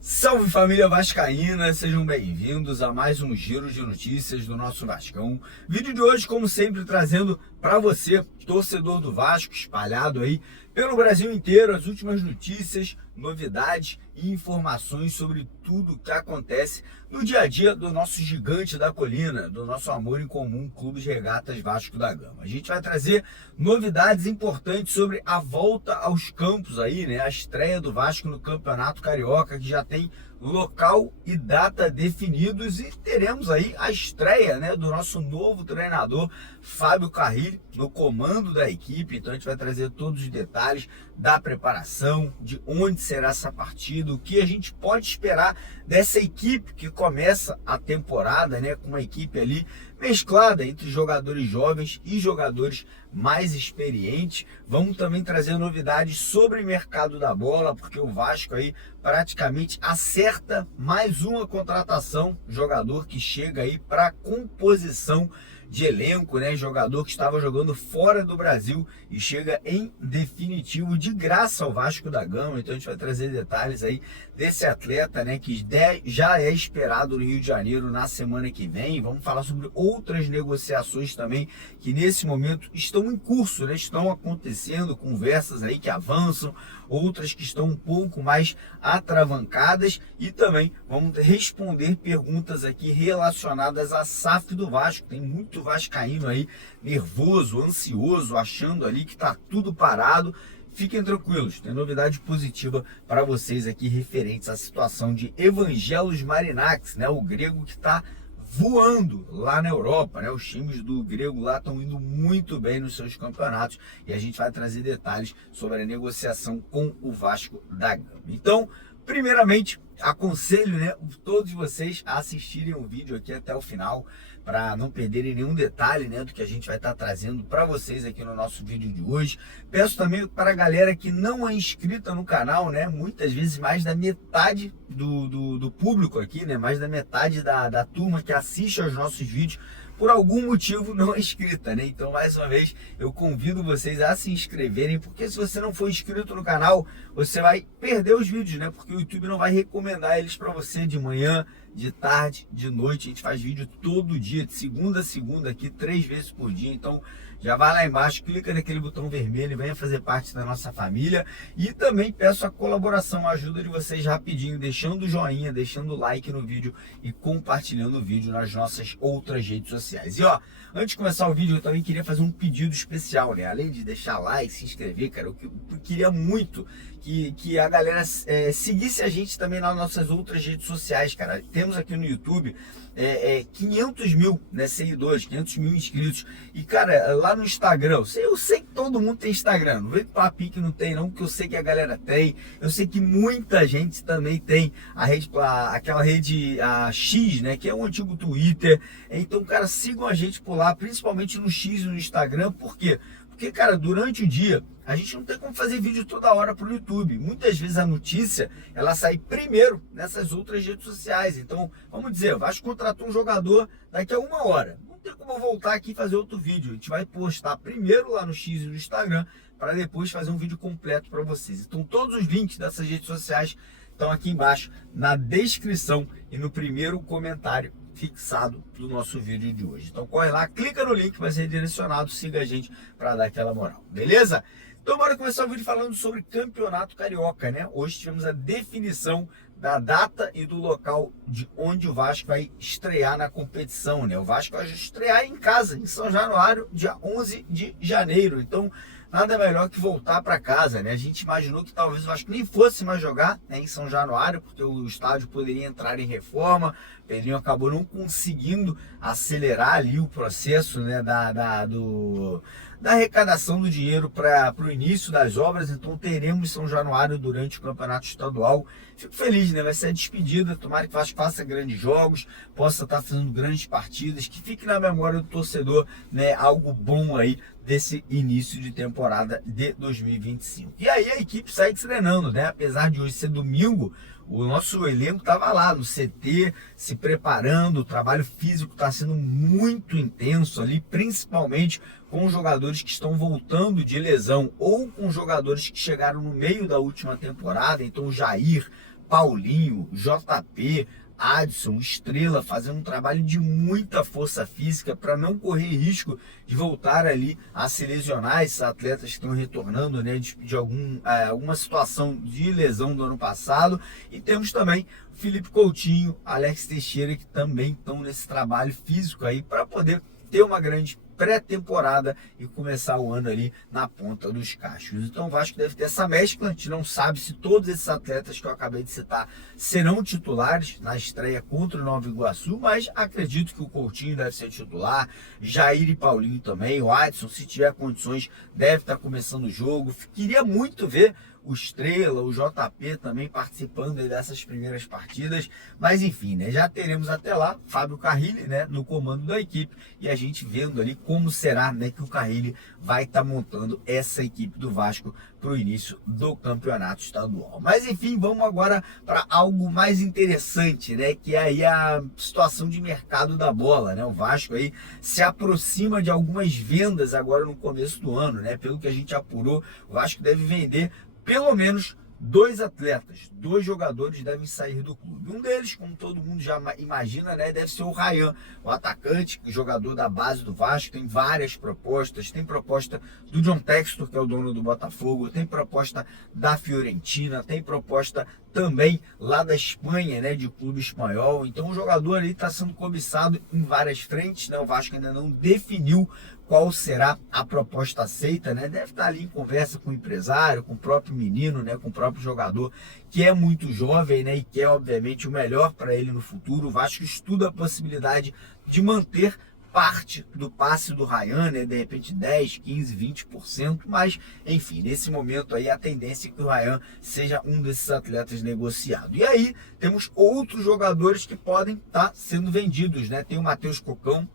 Salve família vascaína, sejam bem-vindos a mais um giro de notícias do nosso Vascão. Vídeo de hoje, como sempre, trazendo para você, torcedor do Vasco, espalhado aí pelo Brasil inteiro, as últimas notícias, novidades e informações sobre tudo que acontece no dia a dia do nosso gigante da colina, do nosso amor em comum, Clube de Regatas Vasco da Gama. A gente vai trazer novidades importantes sobre a volta aos campos aí, né? A estreia do Vasco no Campeonato Carioca, que já tem local e data definidos, e teremos aí a estreia, né, do nosso novo treinador Fábio Carrilho no comando da equipe. Então a gente vai trazer todos os detalhes da preparação, de onde será essa partida, o que a gente pode esperar dessa equipe que começa a temporada, né, com uma equipe ali mesclada entre jogadores jovens e jogadores mais experientes. Vamos também trazer novidades sobre o mercado da bola, porque o Vasco aí praticamente acerta mais uma contratação, jogador que chega aí para composição de elenco, né? Jogador que estava jogando fora do Brasil e chega em definitivo de graça ao Vasco da Gama. Então a gente vai trazer detalhes aí desse atleta, né, que já é esperado no Rio de Janeiro na semana que vem. Vamos falar sobre outras negociações também que nesse momento estão em curso, né? Estão acontecendo, conversas aí que avançam, outras que estão um pouco mais atravancadas, e também vamos responder perguntas aqui relacionadas à SAF do Vasco. Tem muito vascaíno aí nervoso, ansioso, achando ali que tá tudo parado. Fiquem tranquilos, tem novidade positiva para vocês aqui referentes à situação de Evangelos Marinakis, né? O grego que está voando lá na Europa, né? Os times do grego lá estão indo muito bem nos seus campeonatos, e a gente vai trazer detalhes sobre a negociação com o Vasco da Gama. Então, primeiramente, aconselho, né, todos vocês a assistirem o vídeo aqui até o final, para não perderem nenhum detalhe, né, do que a gente vai estar trazendo para vocês aqui no nosso vídeo de hoje. Peço também para a galera que não é inscrita no canal, né, muitas vezes mais da metade do público aqui, né, mais da metade da turma que assiste aos nossos vídeos, por algum motivo não é inscrita, né? Então, mais uma vez, eu convido vocês a se inscreverem, porque se você não for inscrito no canal, você vai perder os vídeos, né? Porque o YouTube não vai recomendar eles para você de manhã, de tarde, de noite. A gente faz vídeo todo dia, de segunda a segunda aqui, 3 vezes por dia. Então, já vai lá embaixo, clica naquele botão vermelho e venha fazer parte da nossa família. E também peço a colaboração, a ajuda de vocês rapidinho, deixando o joinha, deixando o like no vídeo e compartilhando o vídeo nas nossas outras redes sociais. E ó, antes de começar o vídeo, eu também queria fazer um pedido especial, né? Além de deixar like, se inscrever, cara, eu queria muito que a galera seguisse a gente também nas nossas outras redes sociais, cara. Temos aqui no YouTube 500 mil, né, seguidores, 500 mil inscritos. E, cara, lá no Instagram, eu sei que todo mundo tem Instagram, não vem com papinho que não tem não, porque eu sei que a galera tem. Eu sei que muita gente também tem aquela rede X, né, que é o antigo Twitter. Então, cara, sigam a gente por lá, principalmente no X e no Instagram. Por quê? Porque, cara, durante o dia a gente não tem como fazer vídeo toda hora pro YouTube. Muitas vezes a notícia, ela sai primeiro nessas outras redes sociais. Então, vamos dizer, o Vasco contratou um jogador daqui a 1 hora. Não tem como eu voltar aqui e fazer outro vídeo. A gente vai postar primeiro lá no X e no Instagram, para depois fazer um vídeo completo para vocês. Então, todos os links dessas redes sociais estão aqui embaixo na descrição e no primeiro comentário fixado do nosso vídeo de hoje. Então corre lá, clica no link, vai ser direcionado, siga a gente para dar aquela moral, beleza? Então bora começar o vídeo falando sobre Campeonato Carioca, né? Hoje tivemos a definição da data e do local de onde o Vasco vai estrear na competição, né? O Vasco vai estrear em casa, em São Januário, dia 11 de janeiro. Então, nada melhor que voltar para casa, né? A gente imaginou que talvez o Vasco nem fosse mais jogar, né, em São Januário, porque o estádio poderia entrar em reforma. O Pedrinho acabou não conseguindo acelerar ali o processo, né, da arrecadação do dinheiro para o início das obras. Então teremos São Januário durante o Campeonato Estadual. Fico feliz, né? Vai ser a despedida. Tomara que o Vasco faça grandes jogos, possa estar fazendo grandes partidas, que fique na memória do torcedor, né, algo bom aí desse início de temporada de 2025. E aí a equipe segue treinando, né? Apesar de hoje ser domingo, o nosso elenco estava lá no CT, se preparando, o trabalho físico está sendo muito intenso ali, principalmente com jogadores que estão voltando de lesão ou com jogadores que chegaram no meio da última temporada, então Jair, Paulinho, JP, Adson, Estrela, fazendo um trabalho de muita força física para não correr risco de voltar ali a se lesionar. Esses atletas que estão retornando, né, de alguma situação de lesão do ano passado. E temos também Felipe Coutinho, Alex Teixeira, que também estão nesse trabalho físico aí para poder ter uma grande pré-temporada e começar o ano ali na ponta dos cachos. Então o Vasco deve ter essa mescla. A gente não sabe se todos esses atletas que eu acabei de citar serão titulares na estreia contra o Nova Iguaçu, mas acredito que o Coutinho deve ser titular, Jair e Paulinho também, o Adson, se tiver condições, deve estar começando o jogo. Queria muito ver o Estrela, o JP também participando dessas primeiras partidas, mas enfim, né, já teremos até lá Fábio Carrilli, né, no comando da equipe, e a gente vendo ali como será, né, que o Carrilli vai estar montando essa equipe do Vasco para o início do campeonato estadual. Mas enfim, vamos agora para algo mais interessante, né, que é aí a situação de mercado da bola, né? O Vasco aí se aproxima de algumas vendas agora no começo do ano, né? Pelo que a gente apurou, o Vasco deve vender pelo menos 2 atletas, 2 jogadores devem sair do clube. Um deles, como todo mundo já imagina, né, deve ser o Ryan, o atacante, o jogador da base do Vasco. Tem várias propostas, tem proposta do John Textor, que é o dono do Botafogo, tem proposta da Fiorentina, tem proposta também lá da Espanha, né, de clube espanhol. Então o jogador ali está sendo cobiçado em várias frentes, né? O Vasco ainda não definiu qual será a proposta aceita, né? Deve estar ali em conversa com o empresário, com o próprio menino, né, com o próprio jogador, que é muito jovem, né, e quer obviamente o melhor para ele no futuro. O Vasco estuda a possibilidade de manter parte do passe do Ryan, né, de repente 10, 15, 20%, mas enfim, nesse momento aí a tendência é que o Ryan seja um desses atletas negociado. E aí temos outros jogadores que podem estar sendo vendidos, né? Tem o Matheus Cocão,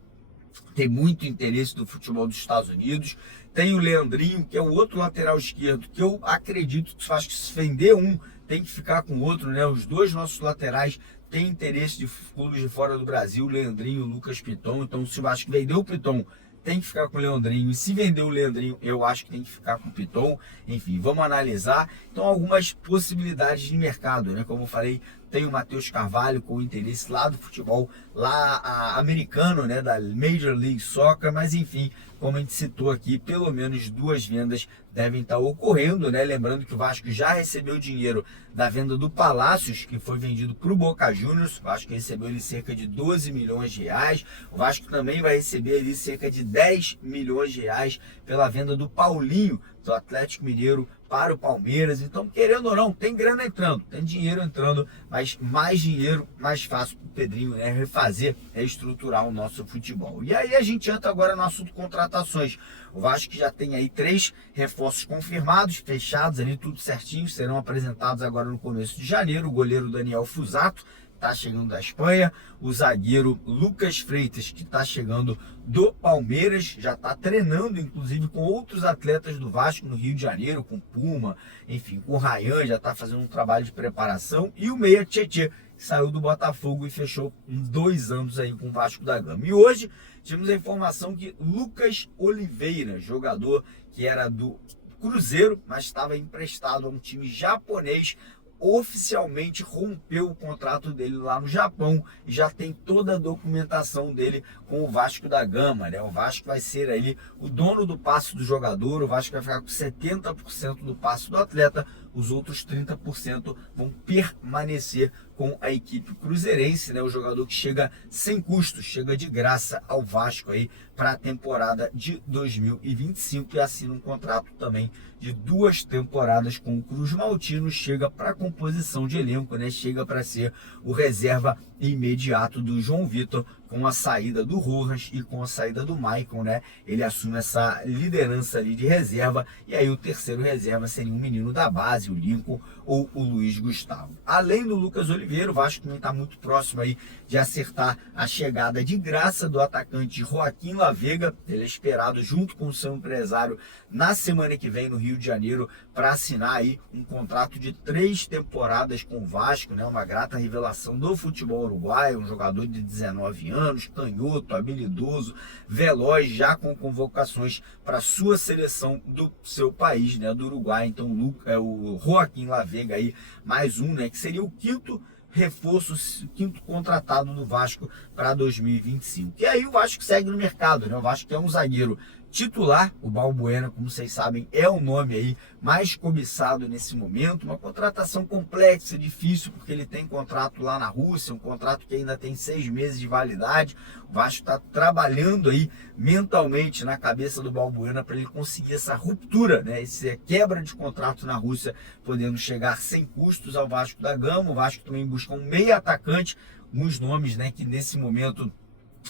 tem muito interesse do futebol dos Estados Unidos. Tem o Leandrinho, que é o outro lateral esquerdo, que eu acredito que acho que se vender um, tem que ficar com o outro, né? Os 2 nossos laterais têm interesse de clubes de fora do Brasil, o Leandrinho e o Lucas Piton. Então, se o Vasco vender o Piton, tem que ficar com o Leandrinho. E se vender o Leandrinho, eu acho que tem que ficar com o Piton. Enfim, vamos analisar. Então, algumas possibilidades de mercado, né? Como eu falei, tem o Matheus Carvalho com interesse lá do futebol lá americano, né, da Major League Soccer, mas enfim, como a gente citou aqui, pelo menos 2 vendas devem estar ocorrendo, né? Lembrando que o Vasco já recebeu dinheiro da venda do Palácios, que foi vendido para o Boca Juniors. O Vasco recebeu ali cerca de 12 milhões de reais. O Vasco também vai receber ali cerca de 10 milhões de reais pela venda do Paulinho, do Atlético Mineiro, para o Palmeiras. Então, querendo ou não, tem grana entrando, tem dinheiro entrando, mas mais dinheiro, mais fácil para o Pedrinho, né, refazer, reestruturar o nosso futebol. E aí a gente entra agora no assunto contratações. O Vasco já tem aí 3 reforços confirmados, fechados ali, tudo certinho, serão apresentados agora no começo de janeiro. O goleiro Daniel Fusato está chegando da Espanha, o zagueiro Lucas Freitas, que está chegando do Palmeiras, já está treinando inclusive com outros atletas do Vasco no Rio de Janeiro, com Puma, enfim, com o Ryan, já está fazendo um trabalho de preparação, e o meia Tietê, que saiu do Botafogo e fechou 2 anos aí com o Vasco da Gama. E hoje tivemos a informação que Lucas Oliveira, jogador que era do Cruzeiro, mas estava emprestado a um time japonês, oficialmente rompeu o contrato dele lá no Japão e já tem toda a documentação dele com o Vasco da Gama, né? O Vasco vai ser aí o dono do passe do jogador, o Vasco vai ficar com 70% do passe do atleta, os outros 30% vão permanecer com a equipe cruzeirense, né? O jogador que chega sem custos, chega de graça ao Vasco aí para a temporada de 2025 e assina um contrato também de 2 temporadas com o Cruz Maltino, chega para a composição de elenco, né? Chega para ser o reserva imediato do João Vitor com a saída do Rojas e com a saída do Maicon, né? Ele assume essa liderança ali de reserva, e aí o terceiro reserva seria um menino da base, o Lincoln ou o Luiz Gustavo. Além do Lucas Oliveira, o Vasco também está muito próximo aí de acertar a chegada de graça do atacante Joaquim Lavega. Ele é esperado junto com o seu empresário na semana que vem no Rio de Janeiro para assinar aí um contrato de 3 temporadas com o Vasco, né? Uma grata revelação do futebol uruguaio, um jogador de 19 anos, canhoto, habilidoso, veloz, já com convocações para sua seleção do seu país, né? Do Uruguai. Então o Joaquim Lavega aí, mais um, né? Que seria o quinto reforço, o quinto contratado do Vasco para 2025. E aí o Vasco segue no mercado, né? O Vasco é um zagueiro titular, o Balbuena, como vocês sabem, é o nome aí mais cobiçado nesse momento. Uma contratação complexa, difícil, porque ele tem contrato lá na Rússia, um contrato que ainda tem 6 meses de validade. O Vasco está trabalhando aí mentalmente na cabeça do Balbuena para ele conseguir essa ruptura, né? Essa quebra de contrato na Rússia, podendo chegar sem custos ao Vasco da Gama. O Vasco também busca um meia atacante, uns nomes, né, que nesse momento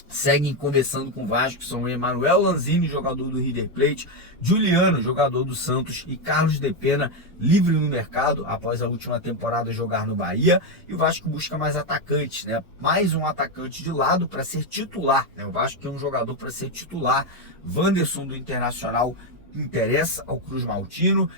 seguem conversando com o Vasco, são o Emanuel Lanzini, jogador do River Plate, Juliano, jogador do Santos, e Carlos de Pena, livre no mercado após a última temporada jogar no Bahia. E o Vasco busca mais atacantes, né? Mais um atacante de lado para ser titular, né? O Vasco tem um jogador para ser titular. Wanderson do Internacional interessa ao Cruz Maltino.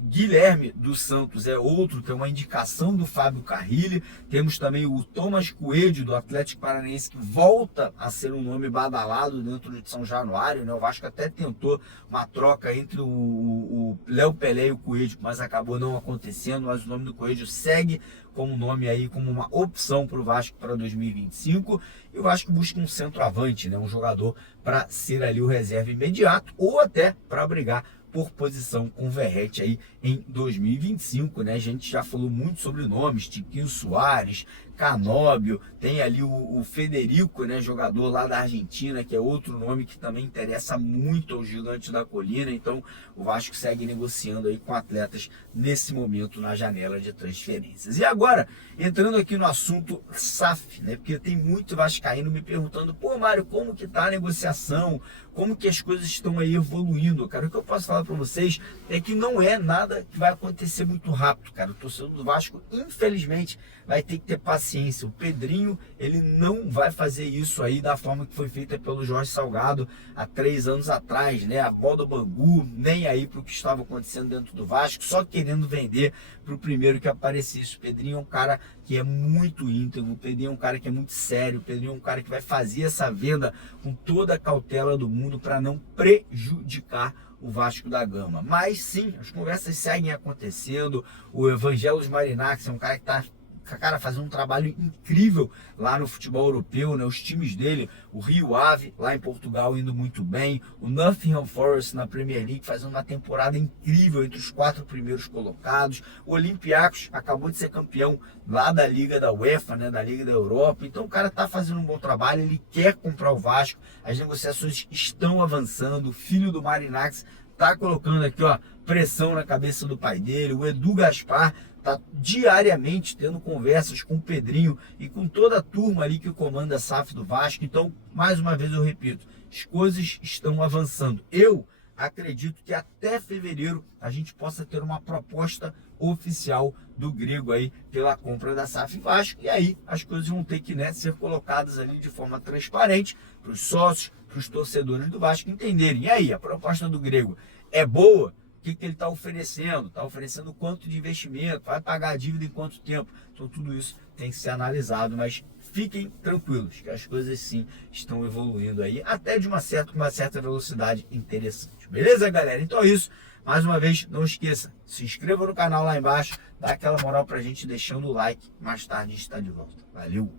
Guilherme dos Santos é outro, que é uma indicação do Fábio Carrilli. Temos também o Thomas Coelho, do Atlético Paranaense, que volta a ser um nome badalado dentro de São Januário, né? O Vasco até tentou uma troca entre o Léo Pelé e o Coelho, mas acabou não acontecendo. Mas o nome do Coelho segue como nome aí, como uma opção para o Vasco para 2025. E o Vasco busca um centroavante, né? Um jogador para ser ali o reserva imediato, ou até para brigar por posição com o Verratti aí em 2025, né? A gente já falou muito sobre nomes, Tiquinho Soares, Canóbio, tem ali o Federico, né, jogador lá da Argentina, que é outro nome que também interessa muito ao Gigante da Colina. Então o Vasco segue negociando aí com atletas nesse momento na janela de transferências. E agora, entrando aqui no assunto SAF, né, porque tem muito vascaíno me perguntando: pô, Mário, como que tá a negociação? Como que as coisas estão aí evoluindo? Cara, o que eu posso falar para vocês é que não é nada que vai acontecer muito rápido, cara. O torcedor do Vasco, infelizmente, vai ter que ter paciência. O Pedrinho, ele não vai fazer isso aí da forma que foi feita pelo Jorge Salgado há 3 anos atrás, né? A bola do Bangu, nem aí pro que estava acontecendo dentro do Vasco, só querendo vender pro primeiro que aparecesse. O Pedrinho é um cara que é muito íntegro, o Pedrinho é um cara que é muito sério, o Pedrinho é um cara que vai fazer essa venda com toda a cautela do mundo para não prejudicar o Vasco da Gama. Mas sim, as conversas seguem acontecendo. O Evangelos Marinax é um cara que está fazendo um trabalho incrível lá no futebol europeu, né? Os times dele, o Rio Ave lá em Portugal indo muito bem, o Nottingham Forest na Premier League fazendo uma temporada incrível entre os 4 primeiros colocados, o Olympiacos acabou de ser campeão lá da Liga da UEFA, né? Da Liga da Europa. Então o cara tá fazendo um bom trabalho, ele quer comprar o Vasco, as negociações estão avançando, o filho do Marinax tá colocando aqui, ó, pressão na cabeça do pai dele, o Edu Gaspar tá diariamente tendo conversas com o Pedrinho e com toda a turma ali que comanda a SAF do Vasco. Então, mais uma vez eu repito, as coisas estão avançando. Eu acredito que até fevereiro a gente possa ter uma proposta oficial do grego aí pela compra da SAF Vasco, e aí as coisas vão ter que, né, ser colocadas ali de forma transparente para os sócios, para os torcedores do Vasco entenderem. E aí, a proposta do grego é boa? O que ele está oferecendo? Está oferecendo quanto de investimento? Vai pagar a dívida em quanto tempo? Então tudo isso tem que ser analisado, mas fiquem tranquilos que as coisas sim estão evoluindo aí, até de uma certa velocidade interessante. Beleza, galera? Então é isso. Mais uma vez, não esqueça, se inscreva no canal lá embaixo, dá aquela moral pra gente deixando o like. Mais tarde a gente está de volta. Valeu!